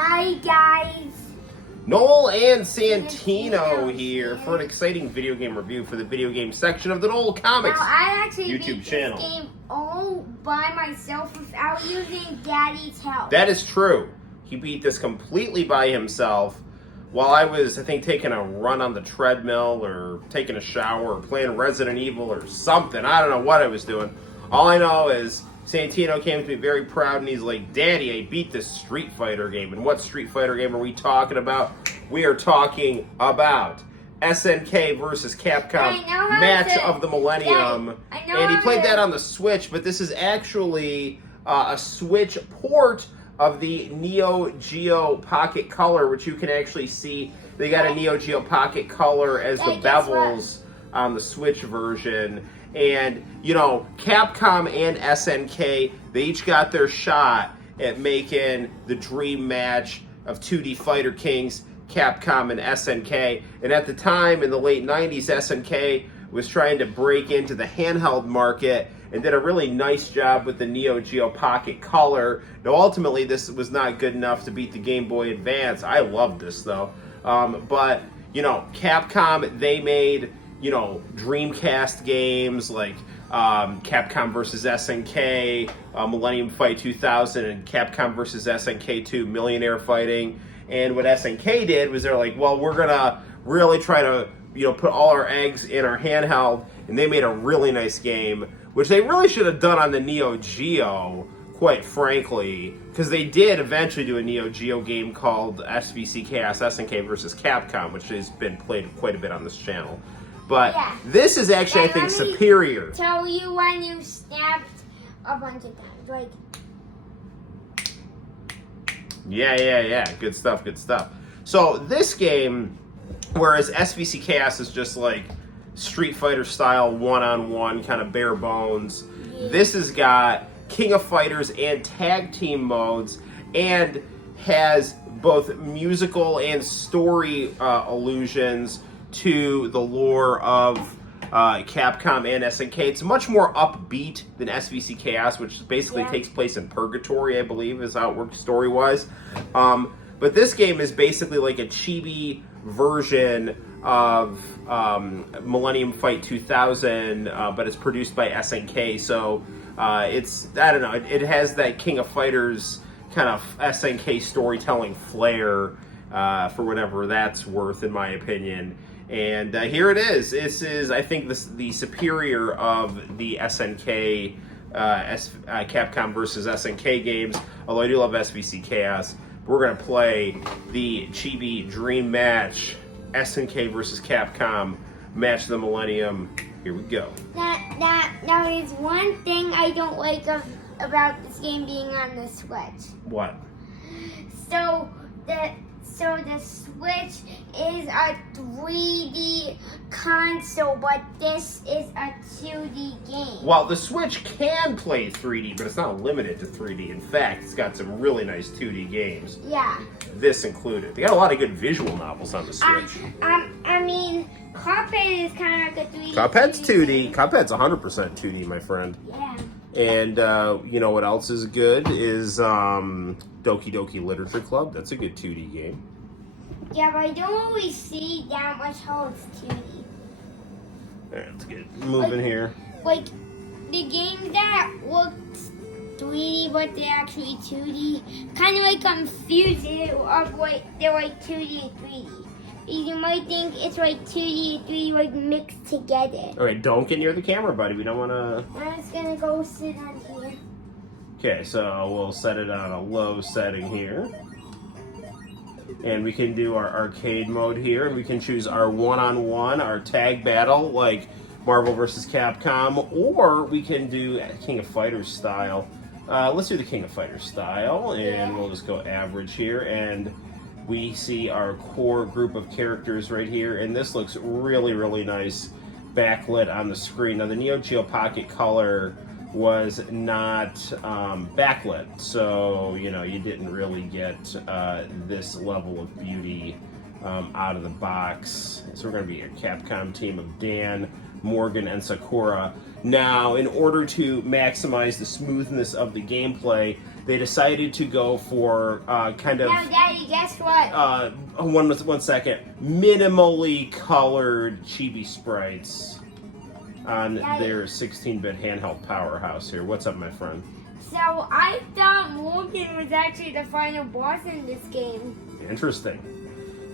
Hi guys. Noel and Santino here for an exciting video game review for the video game section of the Noel Comics Now, I actually YouTube beat channel. This game all by myself without using Daddy's help. That is true. He beat this completely by himself while I was, I think, taking a run on the treadmill or taking a shower or playing Resident Evil or something. I don't know what I was doing. All I know is Santino came to me very proud and he's like, Daddy, I beat this Street Fighter game. And what Street Fighter game are we talking about? We are talking about SNK versus Capcom match of the Millennium. And he played that on the Switch, but this is actually a Switch port of the Neo Geo Pocket Color, which you can actually see. They got a Neo Geo Pocket Color as the bevels on the Switch version. And, you know, Capcom and SNK, they each got their shot at making the dream match of 2D Fighter Kings, Capcom and SNK. And at the time, in the late 90s, SNK was trying to break into the handheld market and did a really nice job with the Neo Geo Pocket Color. Now, ultimately, this was not good enough to beat the Game Boy Advance. I loved this, though. But, you know, Capcom, they made, you know, Dreamcast games like Capcom versus SNK, Millennium Fight 2000, and Capcom versus SNK 2, Millionaire Fighting. And what SNK did was they're like, well, we're going to really try to, you know, put all our eggs in our handheld. And they made a really nice game, which they really should have done on the Neo Geo, quite frankly, because they did eventually do a Neo Geo game called SVC Chaos SNK versus Capcom, which has been played quite a bit on this channel. But this is actually, I think, superior. Tell you when you snapped a bunch of times, like. Yeah. Good stuff. So this game, whereas SVC Chaos is just like Street Fighter style one-on-one kind of bare bones, this has got King of Fighters and tag team modes and has both musical and story allusions to the lore of Capcom and SNK. It's much more upbeat than SVC Chaos, which basically takes place in Purgatory, I believe, is how it works story-wise. But this game is basically like a chibi version of Millennium Fight 2000, but it's produced by SNK. So it's, I don't know, it has that King of Fighters kind of SNK storytelling flair, for whatever that's worth, in my opinion. And here it is. This is, I think, the superior of the SNK, Capcom versus SNK games, although I do love SVC Chaos. We're going to play the Chibi Dream Match, SNK versus Capcom, Match of the Millennium. Here we go. Now, there's one thing I don't like about this game being on the Switch. What? So the Switch is a 3D console, but this is a 2D game. Well, the Switch can play 3D, but it's not limited to 3D. In fact, it's got some really nice 2D games. Yeah. This included. They got a lot of good visual novels on the Switch. I mean, Cuphead is kind of like a 3D. Cuphead's 2D. Cuphead's 100% 2D, my friend. Yeah. And you know what else is good is Doki Doki Literature Club. That's a good 2D game. Yeah, but I don't always see that much how it's 2D. All right, let's get moving here. Like, the games that look 3D but they're actually 2D, kind of like confusing of like they're like 2D and 3D. You might think it's like 2D and 3D like mixed together. All right, don't get near the camera, buddy. We don't want to... I'm just going to go sit on here. Okay, so we'll set it on a low setting here. And we can do our arcade mode here. And we can choose our one-on-one, our tag battle, like Marvel vs. Capcom. Or we can do King of Fighters style. Let's do the King of Fighters style. And we'll just go average here. And we see our core group of characters right here. And this looks really, really nice backlit on the screen. Now, the Neo Geo Pocket Color was not backlit, so you know you didn't really get this level of beauty out of the box. So we're going to be a Capcom team of Dan, Morgan, and Sakura. Now, in order to maximize the smoothness of the gameplay, they decided to go for kind of... Now, Daddy, guess what? One second. Minimally colored chibi sprites on their 16-bit handheld powerhouse here. What's up, my friend? So, I thought Morgan was actually the final boss in this game. Interesting.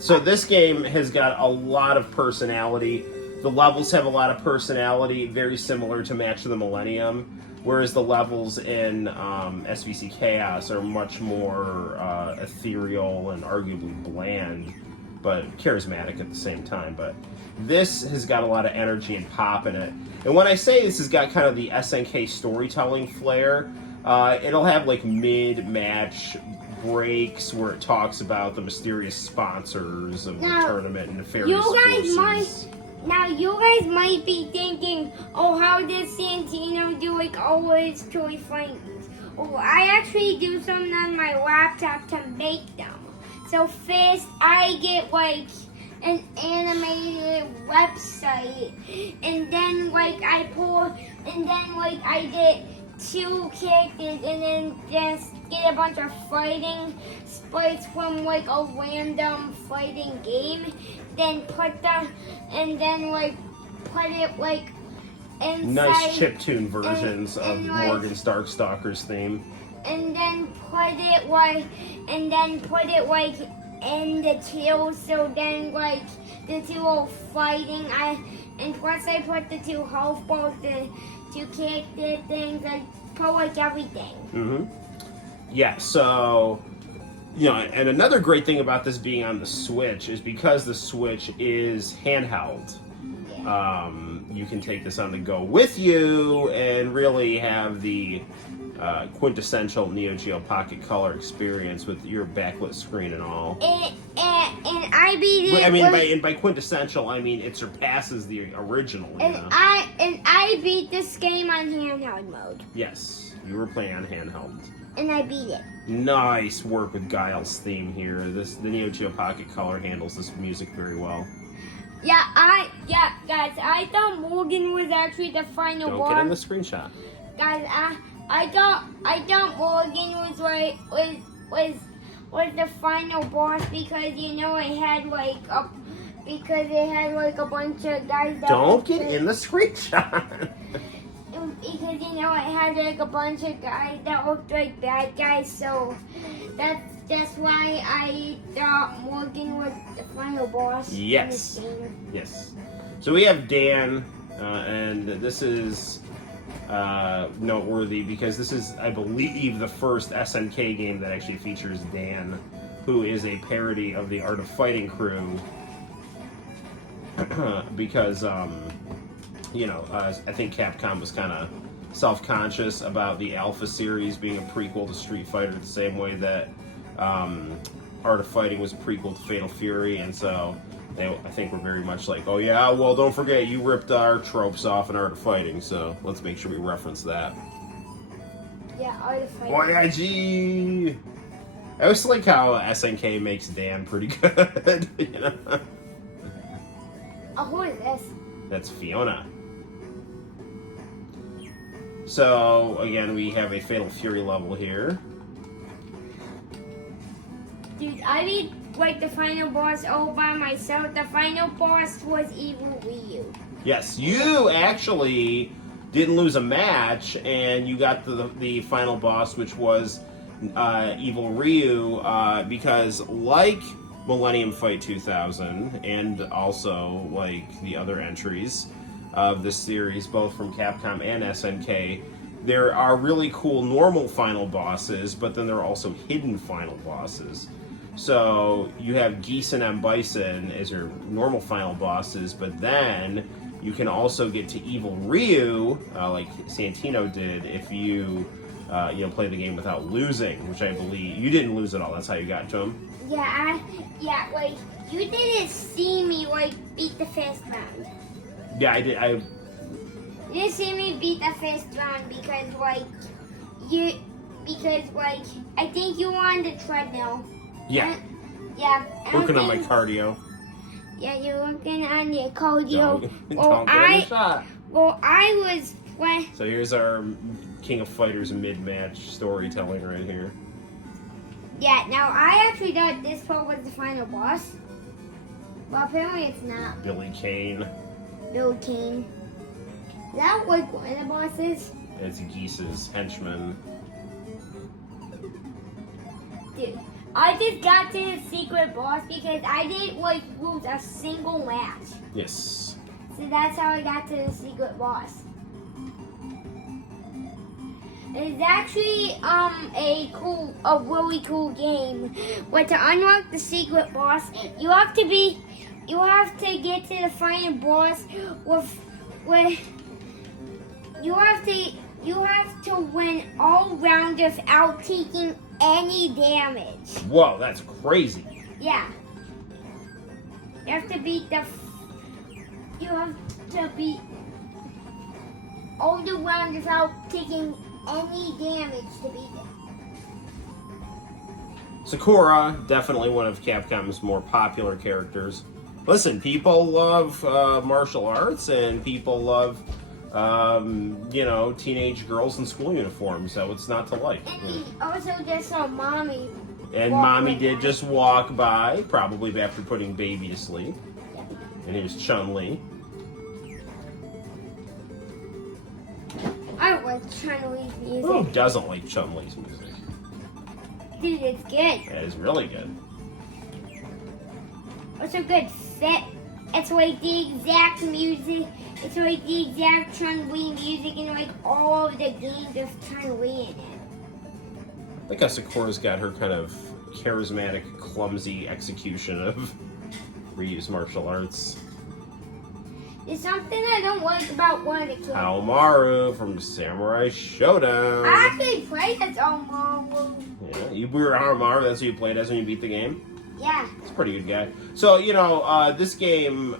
So this game has got a lot of personality. The levels have a lot of personality, very similar to Match of the Millennium, whereas the levels in SVC Chaos are much more ethereal and arguably bland, but charismatic at the same time. But this has got a lot of energy and pop in it. And when I say this has got kind of the SNK storytelling flair, it'll have like mid-match breaks where it talks about the mysterious sponsors of the tournament and nefarious forces. Now, you guys might be thinking, oh, how does Santino do like all his toy fightings? Oh, I actually do something on my laptop to make them. So first, I get like an animated website, and then like I get 2 characters, and then just get a bunch of fighting sprites from like a random fighting game. Then put it like inside. Nice chiptune versions of Morgan's Darkstalker's theme. And then put it like in the two, so then like the 2 are fighting. And plus I put the 2 health balls, the 2 character things, I put like everything. Mm-hmm. Yeah, so and another great thing about this being on the Switch is because the Switch is handheld. Yeah. You can take this on the go with you and really have the quintessential Neo Geo Pocket Color experience with your backlit screen and all. And I beat it. By quintessential, I mean it surpasses the original. I beat this game on handheld mode. Yes, you were playing on handheld. And I beat it. Nice work with Guile's theme here. The Neo Geo Pocket Color handles this music very well. Yeah, guys, I thought Morgan was actually the final boss. Don't get in the screenshot. Guys, I thought Morgan was the final boss because it had like a bunch of guys that don't get in the screenshot. Because it had like a bunch of guys that looked like bad guys, so that's why I thought Morgan was the final boss. Yes. Yes. So we have Dan, and this is noteworthy because this is, I believe, the first SNK game that actually features Dan, who is a parody of the Art of Fighting crew. Because I think Capcom was kind of self-conscious about the Alpha series being a prequel to Street Fighter the same way that Art of Fighting was a prequel to Fatal Fury, and so I think we're very much like, oh yeah, well don't forget you ripped our tropes off in Art of Fighting, so let's make sure we reference that. Yeah, Art of Fighting. YIG! I always like how SNK makes Dan pretty good, Oh, who is this? That's Fiona. So, again, we have a Fatal Fury level here. Dude, I beat like the final boss all by myself. The final boss was Evil Ryu. Yes, you actually didn't lose a match, and you got the final boss, which was Evil Ryu, because like Millennium Fight 2000, and also like the other entries of this series, both from Capcom and SNK, there are really cool normal final bosses, but then there are also hidden final bosses. So you have Geese and M. Bison as your normal final bosses, but then you can also get to Evil Ryu, like Santino did, if you play the game without losing, which I believe you didn't lose at all. That's how you got to him. Yeah, like you didn't see me like beat the first round. Yeah, I did. You didn't see me beat the first round because I think you were on the treadmill. Yeah. Yeah. Working on my cardio. Yeah, you're working on your cardio. Don't get in the shot. Well, I was when. So here's our King of Fighters mid-match storytelling right here. Yeah, now I actually thought this part was the final boss. Well, apparently it's not. Billy Kane. Bill King. Is that like one of the bosses? It's Geese's henchman. Dude, I just got to the secret boss because I didn't like lose a single match. Yes. So that's how I got to the secret boss. It's actually a really cool game. But to unlock the secret boss, you have to get to the final boss with you have to win all rounds without taking any damage. Whoa, that's crazy. Yeah. You have to beat all the rounds without taking any damage to beat it. Sakura, definitely one of Capcom's more popular characters. Listen, people love martial arts, and people love, teenage girls in school uniforms, so it's not to like. And he also just saw Mommy. And Mommy did just walk by, probably after putting Baby to sleep. Yep. And here's Chun-Li. I don't like Chun-Li's music. Who doesn't like Chun-Li's music? Dude, it's good. It is really good. It's a good fit. It's like the exact music. It's like the exact Chun-Li music in like all of the games with Chun-Li in it. I think Sakura's got her kind of charismatic, clumsy execution of Ryu's martial arts. There's something I don't like about one of the kids. Haomaru from Samurai Shodown. I actually played as Omaru. Yeah, you were Haomaru, that's who you played as when you beat the game? Yeah. He's a pretty good guy. So, this game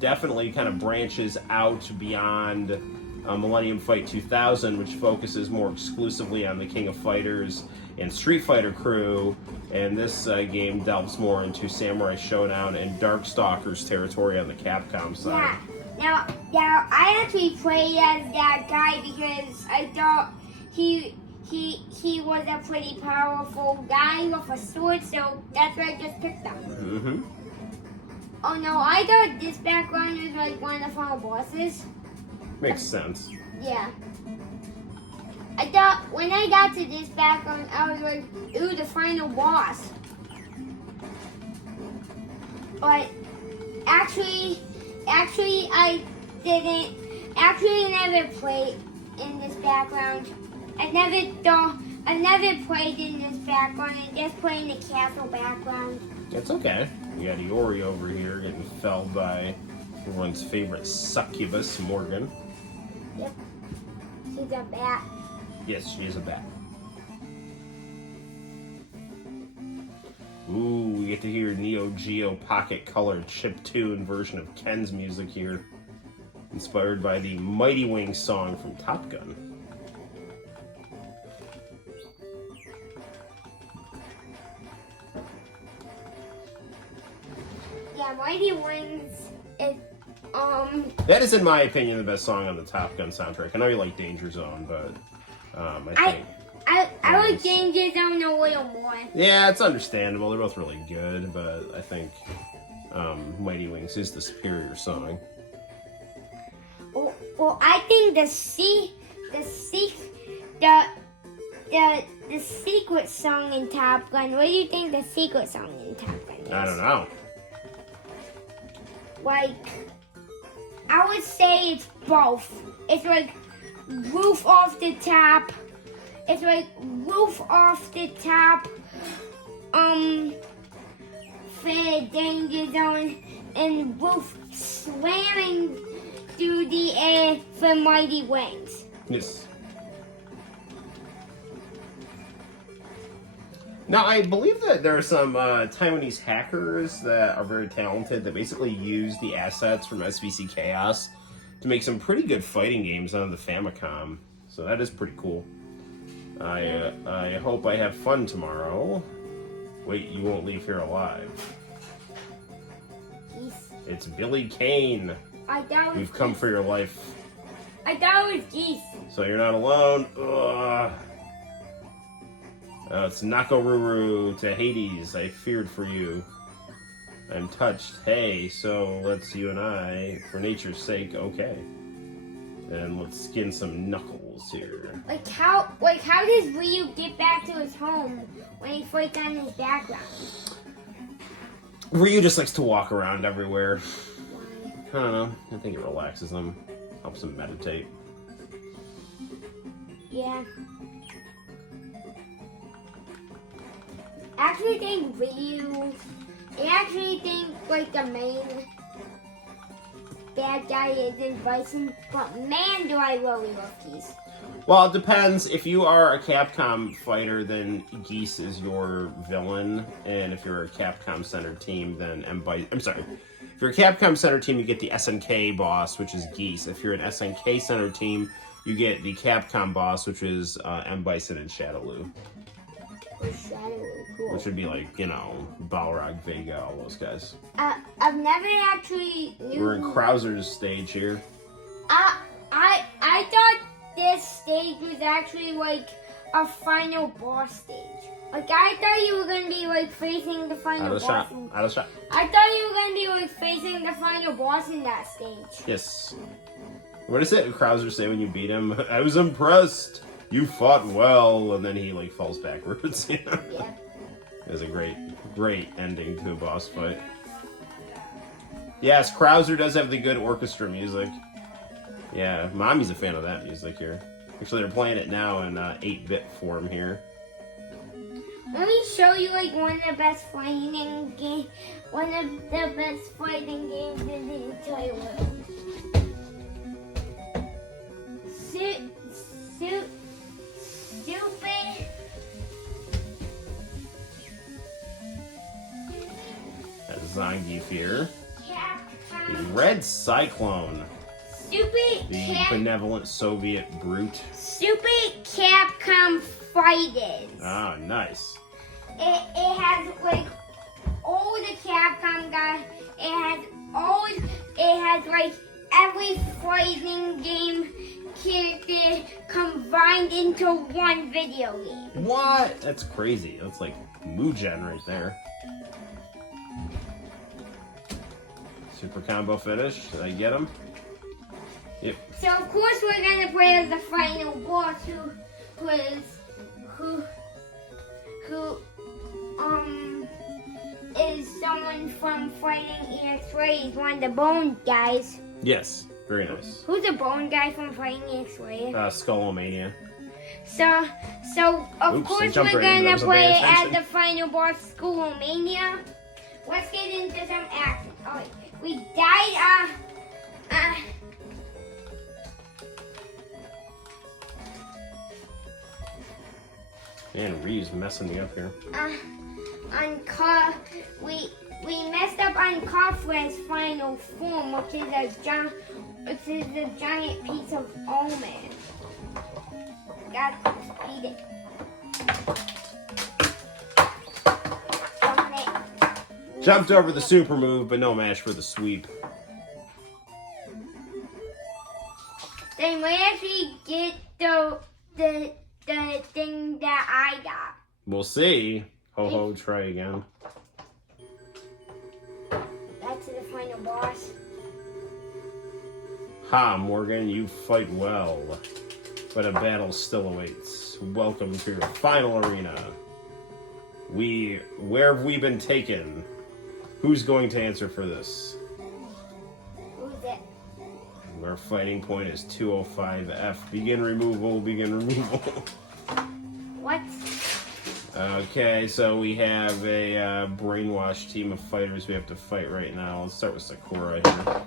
definitely kind of branches out beyond Millennium Fight 2000, which focuses more exclusively on the King of Fighters and Street Fighter crew, and this game delves more into Samurai Shodown and Darkstalkers territory on the Capcom side. Yeah. Now I actually played as that guy because I thought he was a pretty powerful guy with a sword, so that's why I just picked him. Mm-hmm. Oh no, I thought this background was like one of the final bosses. Makes sense. Yeah. I thought when I got to this background, I was like, ooh, the final boss. But actually, I didn't. Actually, I never played in this background. I never played in this background. I just played in the castle background. It's okay. We got Iori over here getting felled by everyone's favorite succubus, Morgan. Yep. She's a bat. Yes, she is a bat. Ooh, we get to hear Neo Geo Pocket Color chiptune version of Ken's music here. Inspired by the Mighty Wings song from Top Gun. Yeah, Mighty Wings is That is, in my opinion, the best song on the Top Gun soundtrack. I know you like Danger Zone, but I like Danger Zone a little more. Yeah, it's understandable. They're both really good, but I think Mighty Wings is the superior song. Well, I think the secret song in Top Gun. What do you think the secret song in Top Gun is? I don't know. Like, I would say it's both. It's like roof off the top. It's like roof off the top. For Danger Zone, and roof slamming through the air for Mighty Wings. Yes. Now, I believe that there are some Taiwanese hackers that are very talented that basically use the assets from SVC Chaos to make some pretty good fighting games on the Famicom. So that is pretty cool. I hope I have fun tomorrow. Wait, you won't leave here alive. Peace. It's Billy Kane. I doubt We've come for your life. I thought it was geese. So you're not alone. Ugh. It's Nakoruru to Hades. I feared for you. I'm touched. Hey, so let's you and I, for nature's sake, okay. Then let's skin some knuckles here. Like how does Ryu get back to his home when he fights on his background? Ryu just likes to walk around everywhere. Why? I don't know. I think it relaxes him, helps him meditate. Yeah. I actually think like the main bad guy is in Bison, but man, do I really love Geese. Well, it depends. If you are a Capcom fighter, then Geese is your villain, and if you're a Capcom centered team, then I'm sorry. If you're a Capcom centered team, you get the SNK boss, which is Geese. If you're an SNK centered team, you get the Capcom boss, which is M. Bison and Shadowloo. Cool. Which would be like, Balrog, Vega, all those guys. I've never actually knew. We're in Krauser's stage here. I thought this stage was actually like a final boss stage. Like I thought you were gonna be like facing the final boss. Out of shot. I thought you were gonna be like facing the final boss in that stage. Yes. What does it Krauser say when you beat him? I was impressed. You fought well, and then he like falls backwards. Yeah. It was a great ending to a boss fight. Yes, Krauser does have the good orchestra music. Yeah, Mommy's a fan of that music here. Actually, they're playing it now in 8-bit form here. Let me show you like one of the best fighting games in the entire world. Stupid. That's Zangief here. Capcom. The Red Cyclone. Stupid. The benevolent Soviet brute. Stupid Capcom fighters. Ah, nice. It has like all the Capcom guys. It has like every fighting game character combined into one video game. What? That's crazy. That's like Mugen right there. Super combo finish. Did I get him? Yep. So of course we're gonna play as the final boss, who is someone from Fighting EX-Ray. He's one of the Bone guys. Yes. Very nice. Who's the Bone guy from Fighting EX-Ray? Skullomania. So of course we're gonna play as the final boss, Skullomania. Let's get into some action. Alright, we died. Man, Ryu's messing me up here. We messed up on Kafra's final form, which is a giant piece of almond. Gotta beat it. Jumped over the super move, but no match for the sweep. They might actually get the thing that I got. We'll see. Ho, try again. Back to the final boss. Ha, Morgan, you fight well. But a battle still awaits. Welcome to your final arena. Where have we been taken? Who's going to answer for this? Who's it? Our fighting point is 205F. Begin removal. What? Okay, so we have a brainwashed team of fighters we have to fight right now. Let's start with Sakura here.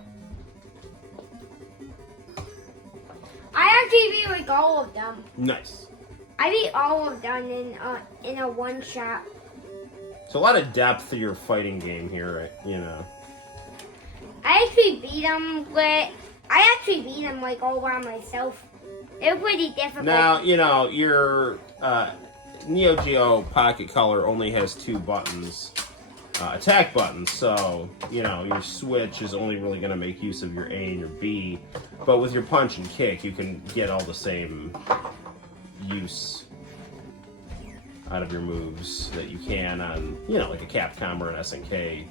I actually beat like all of them. Nice. I beat all of them in a one shot. So a lot of depth to your fighting game here, right? I actually beat them, but I actually beat them like all by myself. They're pretty difficult. Now, your Neo Geo Pocket Color only has 2 buttons. attack buttons. So, you know, your switch is only really going to make use of your A and your B. But with your punch and kick, you can get all the same use out of your moves that you can on, you know, like a Capcom or an SNK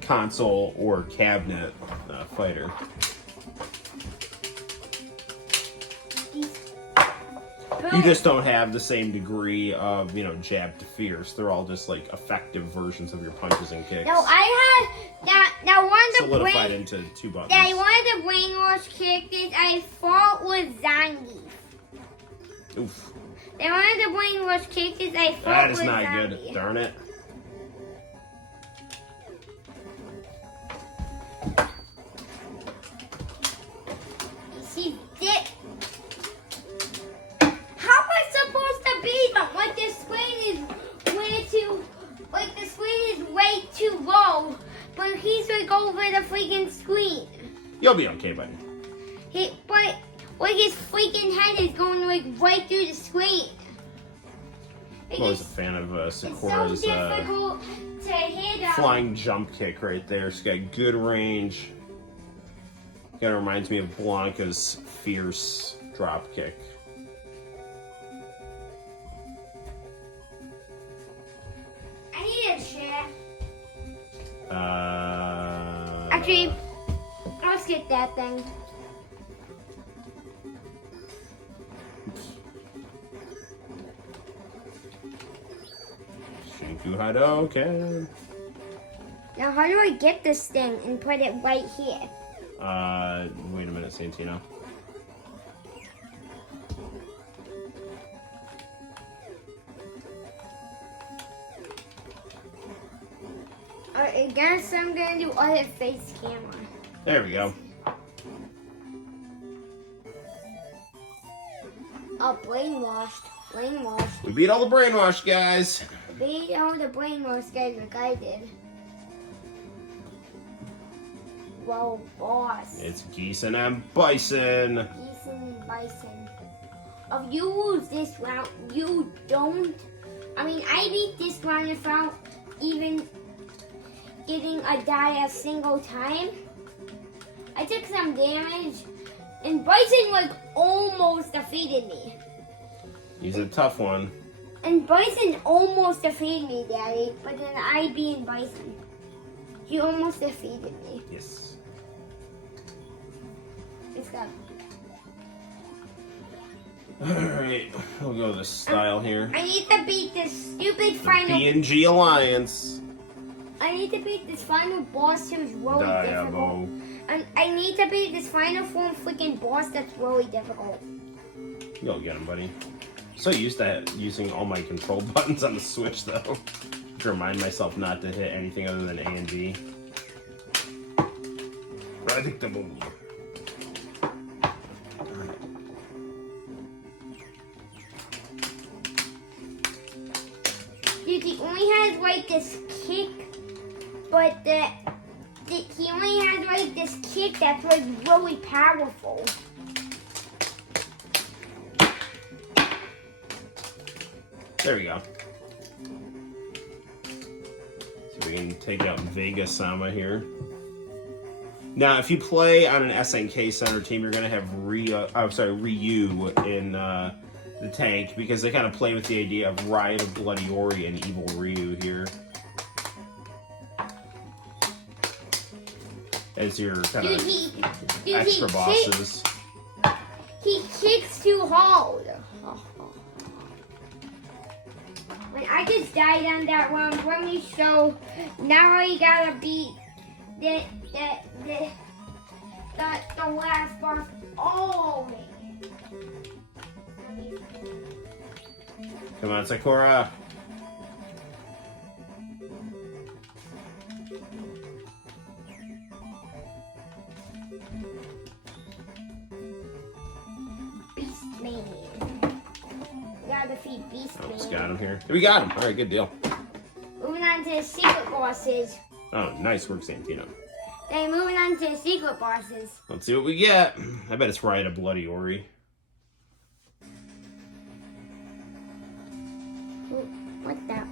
console or cabinet fighter. You just don't have the same degree of, you know, jab to fierce. They're all just like effective versions of your punches and kicks. No, I had now one of the solidified into 2 buttons. Yeah, one of the brainwash characters I fought was Zangief. Oof. Then one of the brainwash characters I fought That is was not Zangief. good. Darn it. She did. How am I supposed to beat him? Like the screen is way too, like the screen is way too low, but he's like over the freaking screen. You'll be okay, buddy. But like his freaking head is going like right through the screen. I'm always a fan of Sakura's It's so difficult to hit him. flying jump kick right there. She's got good range. Kind of reminds me of Blanca's fierce drop kick. I need a chair. Uh, Actually, I'll skip that thing. Shinku Hadoken. Now, how do I get this thing and put it right here? Wait a minute, Santino. I guess I'm gonna do other face camera. There we go. Oh, brainwashed. We beat all the brainwash guys. Beat all the brainwashed guys like I did. Whoa, boss. It's Geeson and Bison. Geese and bison. If you lose this round, you don't. I mean, I beat this round without even getting a die a single time. I took some damage, and Bison like almost defeated me. He's a tough one. And Bison almost defeated me, Daddy. But then I beat Bison. He almost defeated me. Yes. It's got. Alright, we'll go with the style here. I need to beat this stupid final. B&G Alliance. I need to beat this final boss who's really difficult. And I need to beat this final form freaking boss that's really difficult. You'll get him, buddy. So used to using all my control buttons on the Switch, though, to remind myself not to hit anything other than A and D. Predictable. Dude, he only has like this kick, but he only has like this kick that's like really powerful. There we go. So we can take out Vega-sama here. Now, if you play on an SNK Center team, you're going to have Ryu in the tank, because they kind of play with the idea of Riot of Bloody Ori and Evil Ryu here as your kind of extra bosses. He kicks too hard. When I just died on that one, let me show. Now you gotta beat the last boss. Oh man. Come on, Sakura. Beast Man. We gotta defeat Beast Man. Just got him here. We got him. All right, good deal. Moving on to the secret bosses. Oh, nice work, Santino. Then moving on to the secret bosses. Let's see what we get. I bet it's Riot of Bloody Ori. Ooh, what the?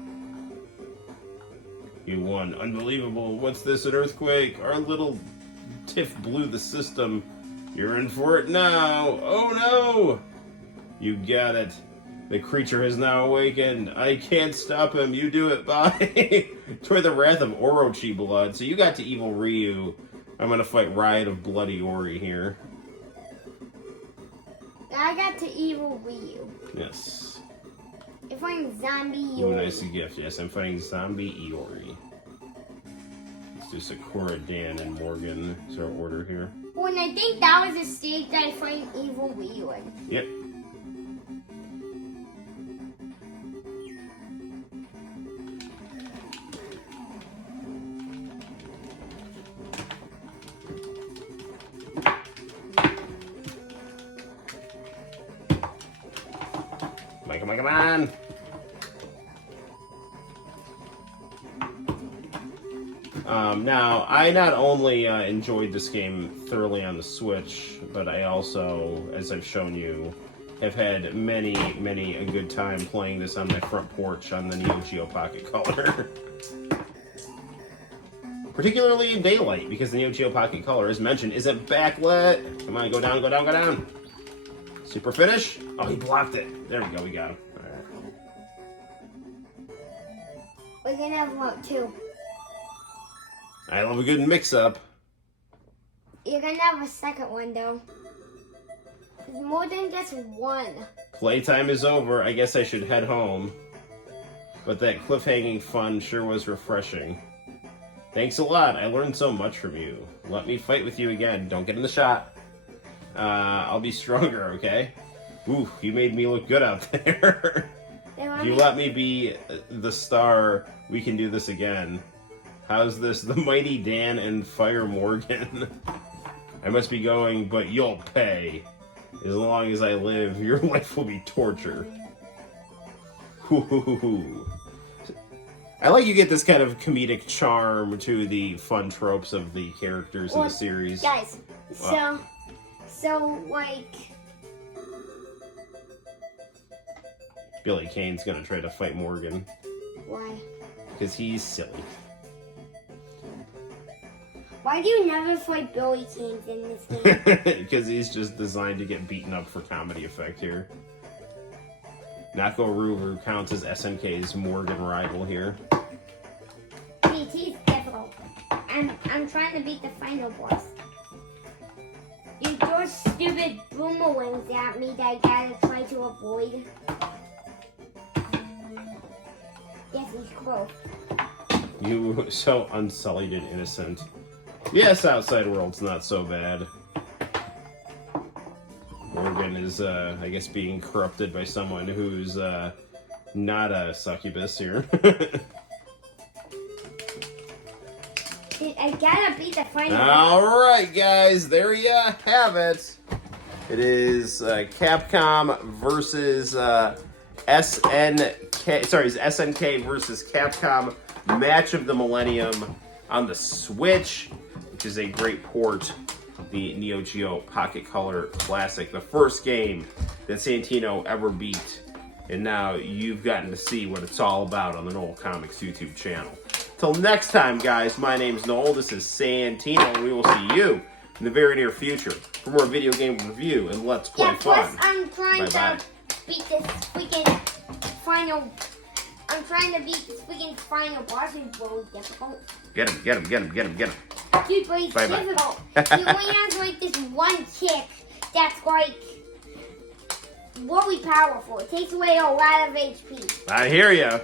You won. Unbelievable. What's this, an earthquake? Our little tiff blew the system. You're in for it now. Oh no! You got it. The creature has now awakened. I can't stop him. You do it. Bye. Toward the wrath of Orochi blood. So you got to evil Ryu. I'm gonna fight Riot of Bloody Ori here. I got to evil Ryu. Yes. You're fighting Zombie Iori. Ooh, nice gift. Yes, I'm fighting Zombie Iori. Let's do Sakura, Dan, and Morgan. Is our order here? Well, and I think that was the stage that I fighting evil Ryu in. Yep. Come on. Now, I not only enjoyed this game thoroughly on the Switch, but I also, as I've shown you, have had many a good time playing this on my front porch on the Neo Geo Pocket Color. Particularly in daylight, because the Neo Geo Pocket Color, as mentioned, isn't backlit. Come on, go down, go down, go down. Super finish? Oh, he blocked it. There we go, we got him. All right. We're gonna have one too. I love a good mix-up. You're gonna have a second one though. It's more than just one. Playtime is over. I guess I should head home. But that cliffhanging fun sure was refreshing. Thanks a lot. I learned so much from you. Let me fight with you again. Don't get in the shot. I'll be stronger, okay? Ooh, you made me look good out there. If you let me be the star, we can do this again. How's this? The mighty Dan and Fire Morgan. I must be going, but you'll pay. As long as I live, your life will be torture. Hoo-hoo-hoo-hoo. I like you get this kind of comedic charm to the fun tropes of the characters in the series. Guys, Wow. so like... Billy Kane's gonna try to fight Morgan. Why? Because he's silly. Why do you never fight Billy Kanes in this game? Because he's just designed to get beaten up for comedy effect here. Nakoruru counts as SNK's Morgan rival here. He's difficult. I'm trying to beat the final boss. You throw stupid boomerangs at me that I gotta try to avoid. Yes, he's close. You so unsullied and innocent. Yes, outside world's not so bad. Morgan is, I guess, being corrupted by someone who's not a succubus here. I gotta beat the final boss. Alright, guys, there you have it. It is Capcom versus SNK. Sorry, it's SNK versus Capcom Match of the Millennium on the Switch, which is a great port of the Neo Geo Pocket Color Classic, the first game that Santino ever beat. And now you've gotten to see what it's all about on the Noel Comics YouTube channel. Till next time, guys, my name's Noel, this is Santino, and we will see you in the very near future for more video game review and Let's Play fun. Plus I'm trying Bye-bye. to beat this freaking final... I'm trying to beat this freaking final boss. It's really difficult. Get him, get him, get him, get him, get him. Dude, but it's Bye-bye. difficult. He only has like this one kick that's like really powerful. It takes away a lot of HP. I hear ya.